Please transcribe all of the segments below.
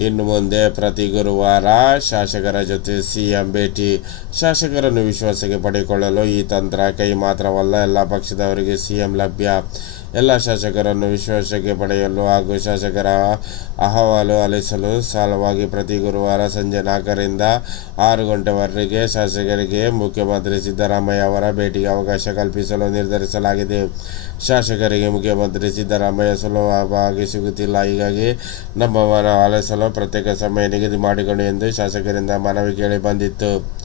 ಇನ್ನು ಮುಂದೆ ಪ್ರತಿ ಗುರುವಾರ ಶಾಸಕರ ಜೊತೆ ಸಿಎಂ ಭೇಟಿ. ಶಾಸಕರನ್ನು ವಿಶ್ವಾಸಕ್ಕೆ ಪಡೆಕೊಳ್ಳಲು ಈ ತಂತ್ರ ಕೈ ಮಾತ್ರವಲ್ಲ ಎಲ್ಲ ಪಕ್ಷದವರಿಗೆ ಸಿಎಂ ಲಭ್ಯ. ಎಲ್ಲ ಶಾಸಕರನ್ನು ವಿಶ್ವಾಸಕ್ಕೆ ಪಡೆಯಲು ಹಾಗೂ ಶಾಸಕರ ಅಹವಾಲು ಆಲಿಸಲು ಸಾಲವಾಗಿ ಪ್ರತಿ ಗುರುವಾರ ಸಂಜೆ ನಾಲ್ಕರಿಂದ ಆರು ಗಂಟೆವರೆಗೆ ಶಾಸಕರಿಗೆ ಮುಖ್ಯಮಂತ್ರಿ ಸಿದ್ದರಾಮಯ್ಯ ಅವರ ಭೇಟಿಗೆ ಅವಕಾಶ ಕಲ್ಪಿಸಲು ನಿರ್ಧರಿಸಲಾಗಿದೆ. ಶಾಸಕರಿಗೆ ಮುಖ್ಯಮಂತ್ರಿ ಸಿದ್ದರಾಮಯ್ಯ ಸುಲಭವಾಗಿ ಸಿಗುತ್ತಿಲ್ಲ. ಹೀಗಾಗಿ ನಮ್ಮವರ ಮನ ಆಲಿಸಲು ಪ್ರತ್ಯೇಕ ಸಮಯ ನಿಗದಿ ಮಾಡಿಕೊಂಡು ಎಂದು ಶಾಸಕರಿಂದ ಮನವಿ ಕೇಳಿ ಬಂದಿತ್ತು.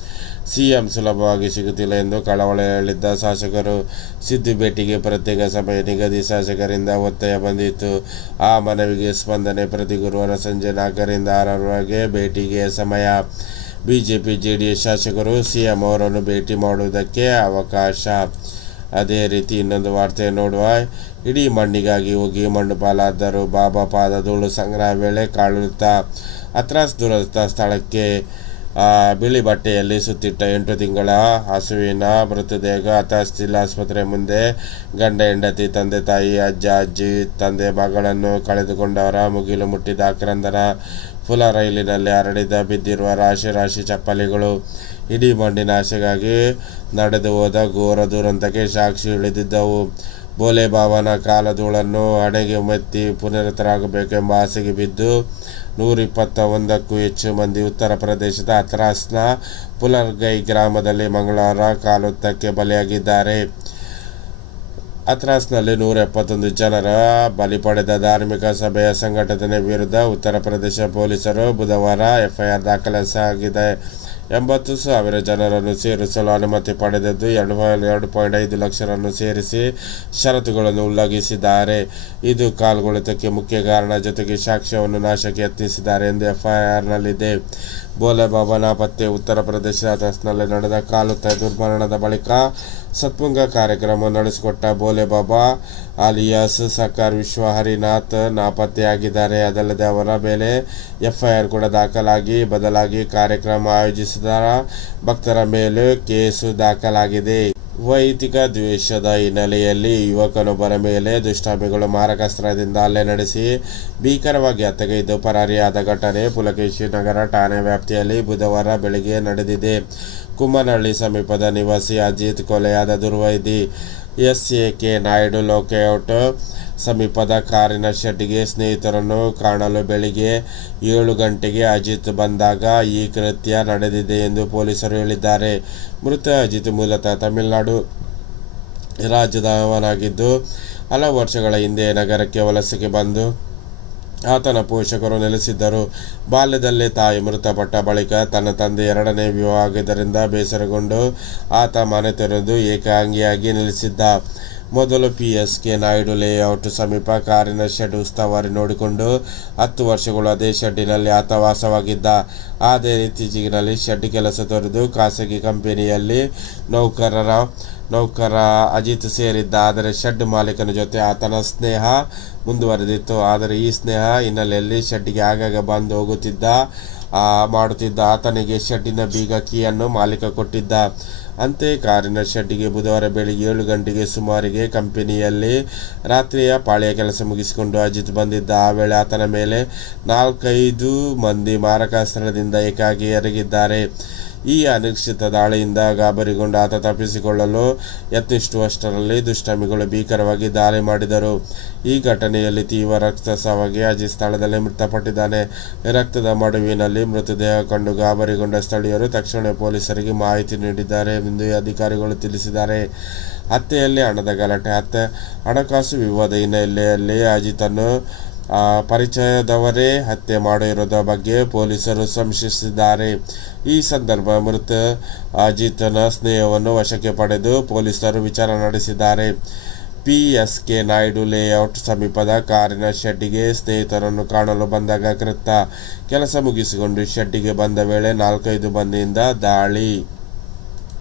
ಸಿಎಂ ಸುಲಭವಾಗಿ ಸಿಗುತ್ತಿಲ್ಲ ಎಂದು ಕಳವಳ ಶಾಸಕರು. ಸಿದ್ದು ಭೇಟಿಗೆ ಪ್ರತ್ಯೇಕ ಸಮಯ ನಿಗದಿ ಶಾಸಕರಿಂದ ಒತ್ತಾಯ ಬಂದಿತ್ತು. ಆ ಮನವಿಗೆ ಸ್ಪಂದನೆ ಪ್ರತಿ ಗುರುವಾರ ಸಂಜೆ ನಾಲ್ಕರಿಂದ ಆರರವರೆಗೆ ಭೇಟಿಗೆ ಸಮಯ. ಬಿಜೆಪಿ ಎಸ್ ಶಾಸಕರು ಸಿಎಂ ಅವರನ್ನು ಭೇಟಿ ಮಾಡುವುದಕ್ಕೆ ಅವಕಾಶ. ಅದೇ ರೀತಿ ಇನ್ನೊಂದು ವಾರ್ತೆ ನೋಡುವ. ಇಡೀ ಮಣ್ಣಿಗಾಗಿ ಹೋಗಿ ಮಣ್ಣು ಪಾಲಾದರು ಬಾಬಾ ಪಾದ ಧೂಳು ಸಂಗ್ರಹ ವೇಳೆ ಕಾಳುತ್ತಾ ಅತ್ರಾಸ್ ದುರಸ್ತ ಸ್ಥಳಕ್ಕೆ ಬಿಳಿ ಬಟ್ಟೆಯಲ್ಲಿ ಸುತ್ತಿಟ್ಟ ಎಂಟು ತಿಂಗಳ ಹಸುವಿನ ಮೃತದೇಹ ತಹಸೀಲ್ ಜಿಲ್ಲಾಸ್ಪತ್ರೆ ಮುಂದೆ ಗಂಡ, ಹೆಂಡತಿ, ತಂದೆ, ತಾಯಿ, ಅಜ್ಜ, ಅಜ್ಜಿ, ತಂದೆ, ಮಗಳನ್ನು ಕಳೆದುಕೊಂಡವರ ಮುಗಿಲು ಮುಟ್ಟಿದ ಆಕ್ರಂದನ ಫುಲ ರೈಲಿನಲ್ಲಿ ಹರಡಿದ ಬಿದ್ದಿರುವ ರಾಶಿ ರಾಶಿ ಚಪ್ಪಲಿಗಳು. ಇಡೀ ಮಣ್ಣಿನ ಆಸೆಗಾಗಿ ನಡೆದು ಹೋದ ಘೋರ ದುರಂತಕ್ಕೆ ಸಾಕ್ಷಿ ಉಳಿದಿದ್ದವು. ಬೋಲೆ ಬಾಬನ ಕಾಲಧೂಳನ್ನು ಹಣೆಗೆ ಮೆತ್ತಿ ಪುನರತರಾಗಬೇಕೆಂಬ ಆಸೆಗೆ ಬಿದ್ದು ನೂರಿಪ್ಪತ್ತ ಒಂದಕ್ಕೂ ಹೆಚ್ಚು ಮಂದಿ ಉತ್ತರ ಪ್ರದೇಶದ ಅತ್ರಾಸ್ನ ಪುಲರ್ಗೈ ಗ್ರಾಮದಲ್ಲಿ ಮಂಗಳವಾರ ಕಾಲುತ್ತಕ್ಕೆ ಬಲಿಯಾಗಿದ್ದಾರೆ. ಅತ್ರಾಸ್ನಲ್ಲಿ ನೂರ ಎಪ್ಪತ್ತೊಂದು ಜನರ ಬಲಿ ಪಡೆದ ಧಾರ್ಮಿಕ ಸಭೆಯ ಸಂಘಟನೆ ವಿರುದ್ಧ ಉತ್ತರ ಪ್ರದೇಶ ಪೊಲೀಸರು ಬುಧವಾರ ಎಫ್ಐಆರ್ ದಾಖಲಿಸಲಾಗಿದೆ. ಎಂಬತ್ತು ಸಾವಿರ ಜನರನ್ನು ಸೇರಿಸಲು ಅನುಮತಿ ಪಡೆದದ್ದು ಎರಡು ಎರಡು ಪಾಯಿಂಟ್ ಐದು ಲಕ್ಷರನ್ನು ಸೇರಿಸಿ ಷರತ್ತುಗಳನ್ನು ಉಲ್ಲಂಘಿಸಿದ್ದಾರೆ. ಇದು ಕಾಲ್ಗೊಳಿತಕ್ಕೆ ಮುಖ್ಯ ಕಾರಣ ಜೊತೆಗೆ ಸಾಕ್ಷ್ಯವನ್ನು ನಾಶಕ್ಕೆ ಯತ್ನಿಸಿದ್ದಾರೆ ಎಂದು ಎಫ್ಐಆರ್ನಲ್ಲಿದೆ ಬೋಲೆ ಬಾಬಾ ನಾಪತ್ತೆ ಉತ್ತರ ಪ್ರದೇಶ ರಾಜಸ್ಥಾನದಲ್ಲಿ ನಡೆದ ಕಾಲುತ್ತ ದುರ್ಮರಣದ ಬಳಿಕ ಸತ್ಪುಂಗ ಕಾರ್ಯಕ್ರಮ ನಡೆಸಿಕೊಟ್ಟ ಭೋಲೆ ಬಾಬಾ ಅಲಿಯಾಸ್ ಸರ್ಕಾರ್ ವಿಶ್ವ ಹರಿನಾಥ್ ನಾಪತ್ತೆಯಾಗಿದ್ದಾರೆ. ಅದಲ್ಲದೆ ಅವರ ಮೇಲೆ ಎಫ್ಐಆರ್ ಕೂಡ ದಾಖಲಾಗಿ ಬದಲಾಗಿ ಕಾರ್ಯಕ್ರಮ ಆಯೋಜಿಸಿದ ಭಕ್ತರ ಮೇಲೆ ಕೇಸು ದಾಖಲಾಗಿದೆ. ವೈಯಕ್ತಿಕ ದ್ವೇಷದ ಹಿನ್ನೆಲೆಯಲ್ಲಿ ಯುವಕನೊಬ್ಬರ ಮೇಲೆ ದುಷ್ಟಾಮಿಗಳು ಮಾರಕಾಸ್ತ್ರದಿಂದ ಹಲ್ಲೆ ನಡೆಸಿ ಭೀಕರವಾಗಿ ಹತ್ಯೆಗೈದು ಪರಾರಿಯಾದ ಘಟನೆ ಪುಲಕೇಶಿ ನಗರ ಠಾಣೆ ವ್ಯಾಪ್ತಿಯಲ್ಲಿ ಬುಧವಾರ ಬೆಳಗ್ಗೆ ನಡೆದಿದೆ. ಕುಮ್ಮನಹಳ್ಳಿ ಸಮೀಪದ ನಿವಾಸಿ ಅಜಿತ್ ಕೊಲೆಯಾದ ದುರ್ವೈದಿ S A K Naidu layout ಸಮೀಪದ ಕಾರಿನ ಶೆಡ್ಗೆ ಸ್ನೇಹಿತರನ್ನು ಕಾಣಲು ಬೆಳಿಗ್ಗೆ ಏಳು ಗಂಟೆಗೆ ಅಜಿತ್ ಬಂದಾಗ ಈ ಕೃತ್ಯ ನಡೆದಿದೆ ಎಂದು ಪೊಲೀಸರು ಹೇಳಿದ್ದಾರೆ. ಮೃತ ಅಜಿತ್ ಮೂಲತಃ ತಮಿಳುನಾಡು ರಾಜ್ಯದವನಾಗಿದ್ದು, ಹಲವು ವರ್ಷಗಳ ಹಿಂದೆ ನಗರಕ್ಕೆ ವಲಸೆಗೆ ಬಂದು ಆತನ ಪೋಷಕರು ನೆಲೆಸಿದ್ದರು. ಬಾಲ್ಯದಲ್ಲೇ ತಾಯಿ ಮೃತಪಟ್ಟ ಬಳಿಕ ತನ್ನ ತಂದೆ ಎರಡನೇ ವಿವಾಹ ಆಗಿದ್ದರಿಂದ ಬೇಸರಗೊಂಡು ಆತ ಮನೆ ತೆರೆದು ಏಕಾಂಗಿಯಾಗಿ ನೆಲೆಸಿದ್ದ. ಮೊದಲು P S K Naidu layout ಸಮೀಪ ಕಾರಿನ ಶೆಡ್ ಉಸ್ತುವಾರಿ ನೋಡಿಕೊಂಡು ಹತ್ತು ವರ್ಷಗಳು ಅದೇ ಶೆಡ್ಡಿನಲ್ಲಿ ಆತ ವಾಸವಾಗಿದ್ದ ಅದೇ ಇತ್ತೀಚೆಗಿನಲ್ಲಿ ಶೆಡ್ ಕೆಲಸ ತೊರೆದು ಖಾಸಗಿ ಕಂಪನಿಯಲ್ಲಿ ನೌಕರರ, ನೌಕರ ಅಜಿತ್ ಸೇರಿದ್ದ. ಆದರೆ ಶೆಡ್ ಮಾಲೀಕನ ಜೊತೆ ಆತನ ಸ್ನೇಹ ಮುಂದುವರೆದಿತ್ತು. ಆದರೆ ಈ ಸ್ನೇಹ ಹಿನ್ನೆಲೆಯಲ್ಲಿ ಶೆಡ್ಗೆ ಆಗಾಗ ಬಂದು ಹೋಗುತ್ತಿದ್ದ ಮಾಡುತ್ತಿದ್ದ. ಆತನಿಗೆ ಶೆಡ್ಡಿನ ಬೀಗ ಕೀಯನ್ನು ಮಾಲೀಕ ಕೊಟ್ಟಿದ್ದ. ಅಂತೆ ಕಾರಿನ ಶೆಡ್ಡಿಗೆ ಬುಧವಾರ ಬೆಳಿಗ್ಗೆ ಏಳು ಗಂಟೆಗೆ ಸುಮಾರಿಗೆ ಕಂಪನಿಯಲ್ಲಿ ರಾತ್ರಿಯ ಪಾಳಿಯ ಕೆಲಸ ಮುಗಿಸಿಕೊಂಡು ಅಜಿತ್ ಬಂದಿದ್ದ ಆ ವೇಳೆ ಆತನ ಮೇಲೆ ನಾಲ್ಕೈದು ಮಂದಿ ಮಾರಕಾಸ್ತ್ರದಿಂದ ಏಕಾಗಿ ಎರಗಿದ್ದಾರೆ. ಈ ಅನಿಶ್ಚಿತ ದಾಳಿಯಿಂದ ಗಾಬರಿಗೊಂಡ ಆತ ತಪ್ಪಿಸಿಕೊಳ್ಳಲು ಯತ್ನಿಸುವಷ್ಟರಲ್ಲಿ ದುಷ್ಟಮಿಗಳು ಭೀಕರವಾಗಿ ದಾಳಿ ಮಾಡಿದರು. ಈ ಘಟನೆಯಲ್ಲಿ ತೀವ್ರ ರಕ್ತಸ್ರಾವಾಗಿ ಅಜಿ ಸ್ಥಳದಲ್ಲಿ ಮೃತಪಟ್ಟಿದ್ದಾನೆ. ರಕ್ತದ ಮಡುವಿನಲ್ಲಿ ಮೃತದೇಹ ಕಂಡು ಗಾಬರಿಗೊಂಡ ಸ್ಥಳೀಯರು ತಕ್ಷಣ ಪೊಲೀಸರಿಗೆ ಮಾಹಿತಿ ನೀಡಿದ್ದಾರೆ ಎಂದು ಅಧಿಕಾರಿಗಳು ತಿಳಿಸಿದ್ದಾರೆ. ಹತ್ಯೆಯಲ್ಲಿ ಹಣದ ಗಲಾಟೆ, ಹತ್ಯೆ, ಹಣಕಾಸು ವಿವಾದ ಹಿನ್ನೆಲೆಯಲ್ಲಿ ಅಜಿತನ್ನು ಪರಿಚಯದವರೇ ಹತ್ಯೆ ಮಾಡಿರೋದ ಬಗ್ಗೆ ಪೊಲೀಸರು ಸಂಶಯಿಸಿದ್ದಾರೆ. ಈ ಸಂದರ್ಭ ಮೃತ ಅಜಿತನ ಸ್ನೇಹವನ್ನು ವಶಕ್ಕೆ ಪಡೆದು ಪೊಲೀಸರು ವಿಚಾರಣೆ ನಡೆಸಿದ್ದಾರೆ. P S K Naidu layout ಸಮೀಪದ ಕಾರಿನ ಶೆಡ್ಡಿಗೆ ಸ್ನೇಹಿತರನ್ನು ಕಾಣಲು ಬಂದಾಗ ಕೃತ. ಕೆಲಸ ಮುಗಿಸಿಕೊಂಡು ಶೆಡ್ಡಿಗೆ ಬಂದ ವೇಳೆ ನಾಲ್ಕೈದು ಮಂದಿಯಿಂದ ದಾಳಿ.